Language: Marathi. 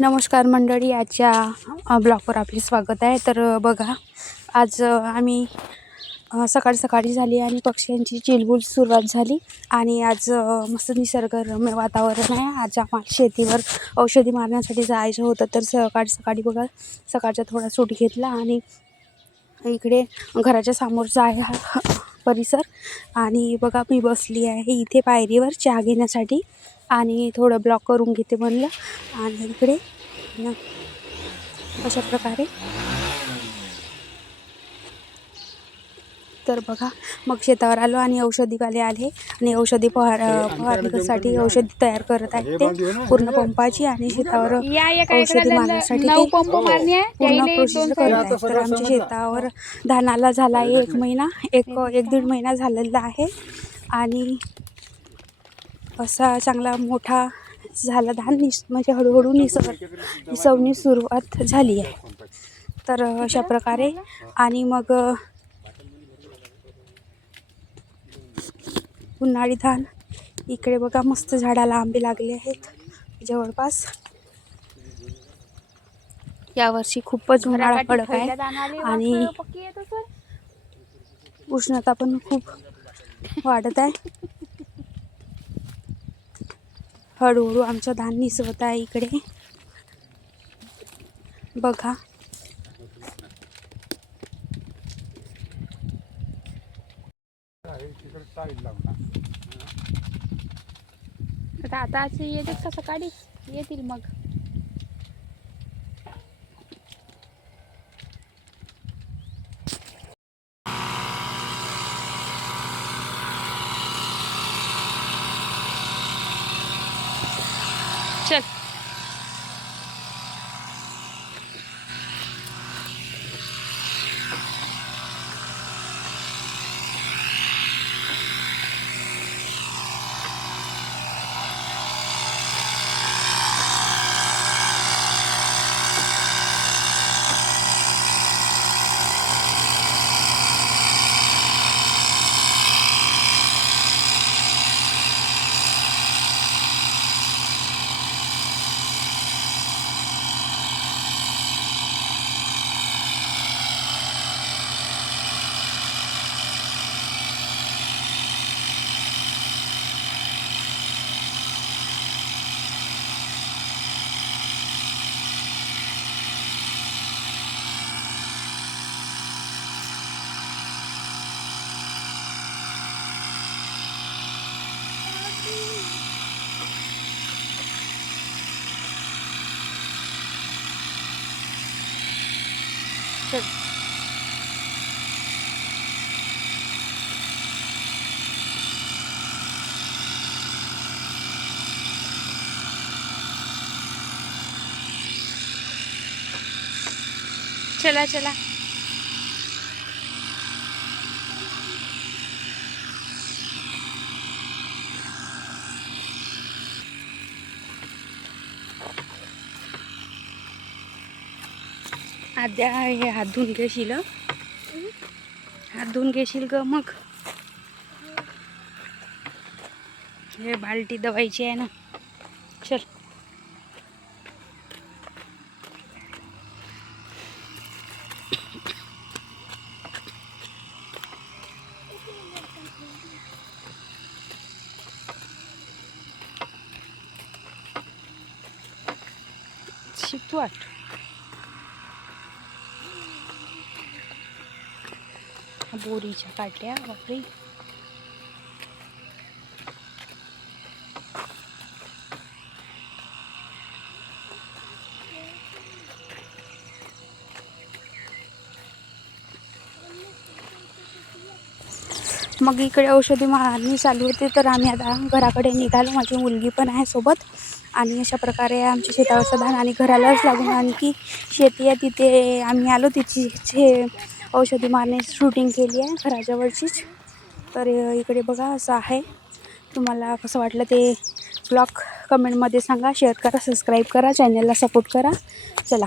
नमस्कार मंडळी, आजच्या ब्लॉगवर आपले स्वागत आहे. तर बघा, आज आम्ही सकाळी झाली आणि पक्ष्यांची चिलबुल सुरुवात झाली आणि आज मस्त निसर्गरम्य वातावरण आहे. आज आम्हाला शेतीवर औषधी मारण्यासाठी जायचं होतं, तर सकाळी बघा सकाळचा थोडा सूट घेतला आणि इकडे घराच्या समोरचा आहे हा परिसर. आणि बघा, मी बसली आहे इथे पायरीवर चहा घेण्यासाठी आणि थोडं ब्लॉक करून घेते म्हणलं. आणि इकडे ना अशा प्रकारे तर बघा, मग शेतावर आलो आणि औषधीवाले आले आणि औषधी फवारणीसाठी औषधी तयार करत आहेत ते पूर्ण पंपाची. आणि शेतावर औषधी मारण्यासाठी ते पूर्ण प्रोसिजर करत आहेत. तर आमच्या शेतावर धानाला झाला आहे 1 महिना, एक दीड महिना झालेला आहे आणि असा चांगला मोठा झाला धान म्हणजे हळूहळू निसवणी सुरुवात झाली आहे. तर अशा प्रकारे आणि मग उन्हाळी धान इकडे बघा, मस्त झाडाला आंबे लागले आहेत जवळपास. यावर्षी खूपच उन्हाळा कडक आहे आणि उष्णता पण खूप वाढत आहे. हळूहळू आमचं धान निसवत आहे इकडे बघा. आता असे येतात का सकाळी येतील मग. चल चल चला चला. आद्या हे हात धुवून घेशील, हात धुवून घेशील ग. मग हे बाल्टी दवायची आहे ना. चल शिकतो वाट. बोरीच्या काट्या बापरे. मग इकडे औषधी मारणी चालू होती, तर आम्ही आता घराकडे निघालो. माझी मुलगी पण आहे सोबत. आणि अशा प्रकारे आमच्या शेतावरचं धान आणि घरालाच लागून आणखी शेती आहे तिथे आम्ही आलो. तिची औषधी मारणे शूटिंग केली आहे घराजवळचीच. तर इकडे बघा असं आहे. तुम्हाला कसं वाटलं ते ब्लॉग कमेंटमध्ये सांगा. शेअर करा, सबस्क्राईब करा, चॅनलला सपोर्ट करा. चला.